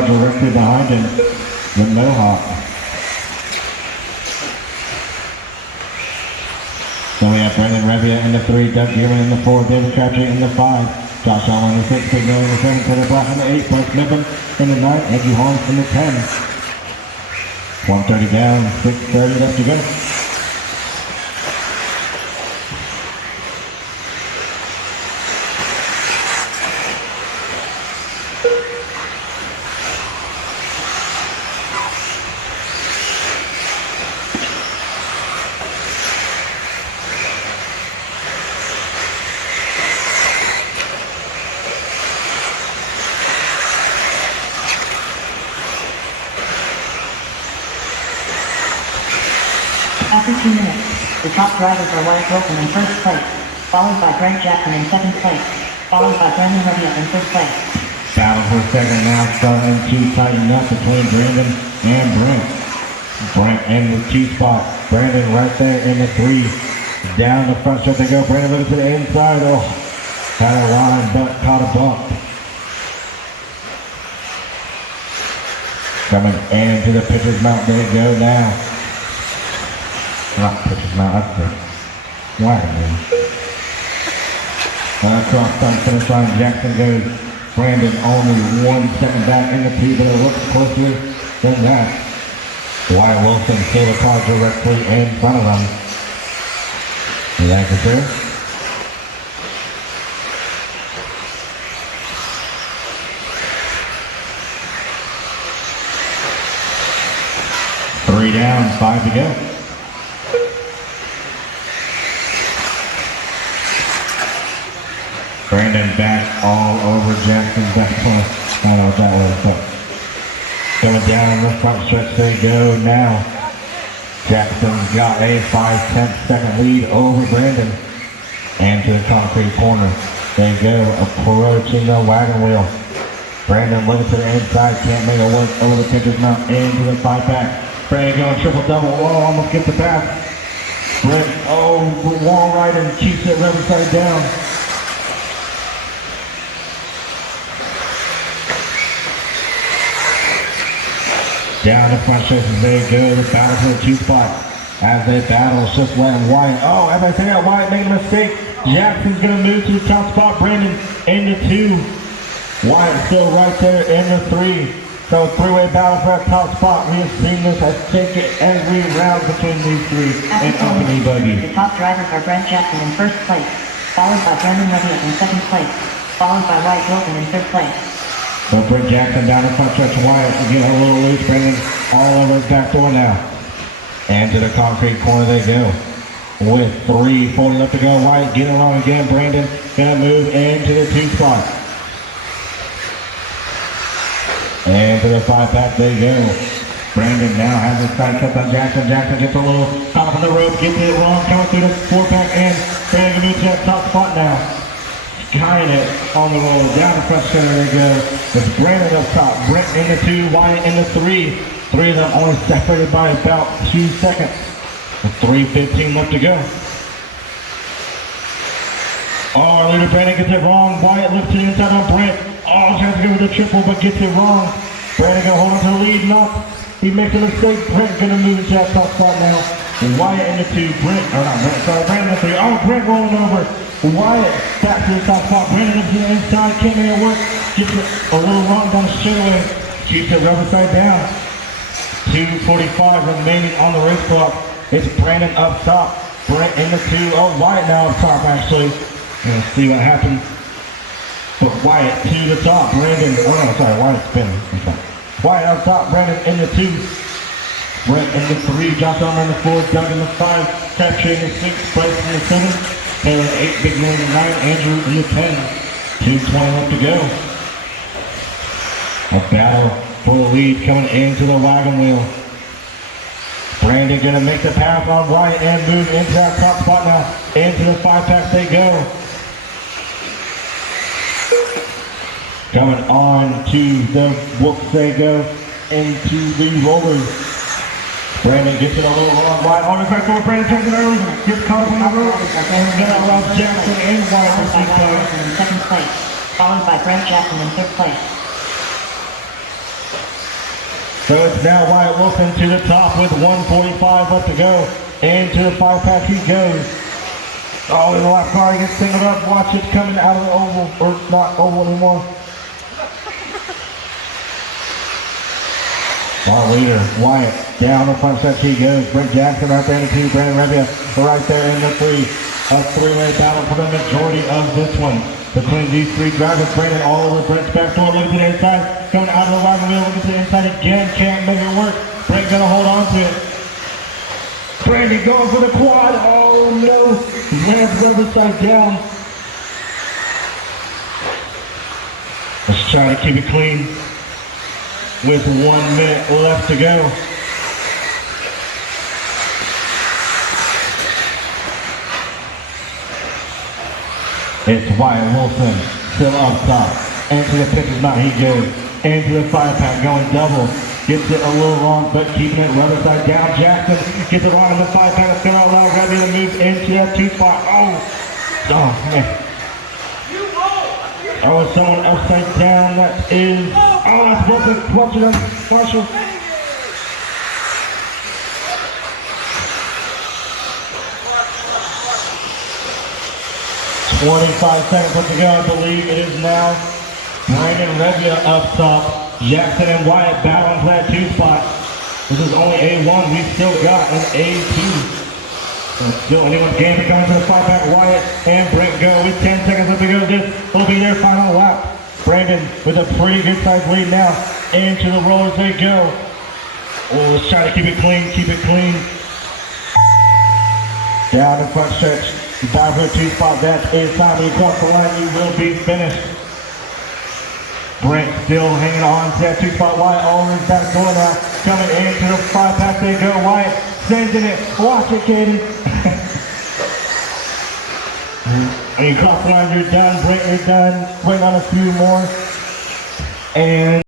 directly behind him, the Mohawk. So we have Brendan Revia in the 3, Doug Gilman in the 4, David Crabtree in the 5, Josh Allen in the 6, Big Miller in the 7, Taylor Black in the 8, Bryce Nippon in the 9, Andrew Holmes in the 10. 130 down, 6:30 left to go. After 2 minutes, the top drivers are Wyatt Wilson in first place, followed by Grant Jackson in second place, followed by Brandon Revia in third place. Battle for second now, starting to tighten up between Brandon and Brent. Brent in the 2 spot, Brandon right there in the 3. Down the front stretch they go, Brandon looking to the inside, oh, had a line but caught a bump. Coming into the pitcher's mount, they go now. Not pitcher's mount, that's the wagon. Across front finish line, Jackson goes. Brandon only 1 second back in the 2, but it looks closer than that. Wyatt Wilson still the car directly in front of him. Thank you, sir. Three down, 5 to go. Brandon back all over Jackson's back point. I don't know what that was, but going down the front stretch they go now. Jackson's got a 5/10 second lead over Brandon. And to the concrete corner they go, approaching the wagon wheel. Brandon looking to the inside, can't make it work over the pitcher's mount into the 5-pack. Brandon going triple double, oh, almost gets the pass. Brent, oh, wall right and keeps it right side down. Down the front stretch as they go, the battle for the 2 spot. As they battle, it's just letting Wyatt. Oh, as I say that, Wyatt made a mistake. Jackson's going to move to the top spot. Brandon in the 2. Wyatt still right there in the 3. So 3-way battle for that top spot. We have seen this, I think, every round between these 3 and Open eBuggy. The top drivers are Brent Jackson in first place, followed by Brandon Revia in second place, followed by Wyatt Wilson in third place. So Brent Jackson down the front stretch. Wyatt getting a little loose. Brandon all over his back door now. And to the concrete corner they go. With 3:40 left to go. Wyatt getting along again. Brandon gonna move into the 2 spot. And to the 5-pack they go. Brandon now has his sight set on Jackson. Jackson gets a little top of the rope, gets it wrong, coming through the 4-pack, and Brandon can move to that top spot now. Skying it on the roll. Down the front center they go. It's Brandon up top. Brent in the 2, Wyatt in the 3. 3 of them only separated by about 2 seconds. With 3:15 left to go. Oh, our leader Brandon gets it wrong. Wyatt looks to the inside on Brent. Oh, tries to go with the triple, but gets it wrong. Brandon gonna hold on to the lead. No, he makes a mistake. Brent gonna move into that top spot now. Wyatt in the 2. Brandon in the 3. Oh, Brent rolling over. Wyatt back to the top spot. Brandon up to the inside. Can't make it work. Gets it a little wrong down the straightaway. Keeps it rubber side down. 2:45 remaining on the race clock. It's Brandon up top. Brent in the 2. Oh, Wyatt now up top actually. Let's see what happens. But Wyatt to the top. Brandon, oh no, sorry, Wyatt's spinning. Wyatt up top. Brandon in the 2. Brent in the 3. Josh Allen in the 4. Doug in the 5. Crabtree in the 6. Bryce in the 7. Taylor in the 8. Big Man in the 9. Andrew in the 10. 2:20 left to go. A battle for the lead coming into the wagon wheel. Brandon gonna make the pass on Wyatt and move into that top spot now. Into the 5-pack they go. Coming on to the whoops they go into the rollers. Brandon gets it a little wrong. Wyatt on the track over. Brandon turns it over. Gets caught up on the road. And gonna allow Jackson and Wyatt to Followed by Wyatt Wilson in second place, followed by Brent Jackson in third place. So it's now Wyatt Wilson to the top with 1:45 left to go. Into the 5-pack he goes. Oh, the lap car gets singled up. Watch it coming out of the oval, or not oval anymore. Our leader, Wyatt, down the front stretch he goes. Brent Jackson right there in the 2. Brandon Revia right there in the 3. A 3-way battle for the majority of this one. Between these 3 drivers, Brandon all over Brent's back door. Look at the inside. Coming out of the wagon wheel. Look at the inside again. Can't make it work. Brent gonna hold on to it. Brandon going for the quad. Oh no. Lands rubber side down. Let's try to keep it clean. With 1 minute left to go. It's Wyatt Wilson still up top. Into the pitcher's mound he goes. Into the 5-pack going double. Gets it a little wrong, but keeping it rubber side down. Jackson gets it wrong in the 5-pack. Throw out loud. Ready to move into that 2 spot. Oh man. Oh, it's someone upside down. That is. Oh, that's Wilson. Watch it up. Marshall. $25 seconds left to go. I believe it is now Brandon Revia up top. Jackson and Wyatt battling for that 2 spot. This is only A1. We've still got an A2. Still anyone's game to come to the 5-pack. Wyatt and Brent go with 10 seconds left to go. This will be their final lap. Brandon with a pretty good sized lead now. Into the rollers they go. Oh, let's try to keep it clean, keep it clean. Down the front stretch. Down for the 2 spot. That is time you cross the line. You will be finished. Brent still hanging on to that 2 spot. Wyatt all in his back door now. Coming into the 5-pack they go. Wyatt sending it. Watch it, Katie. And you cross the line, you're done. Brent, you're done. Wait on a few more. And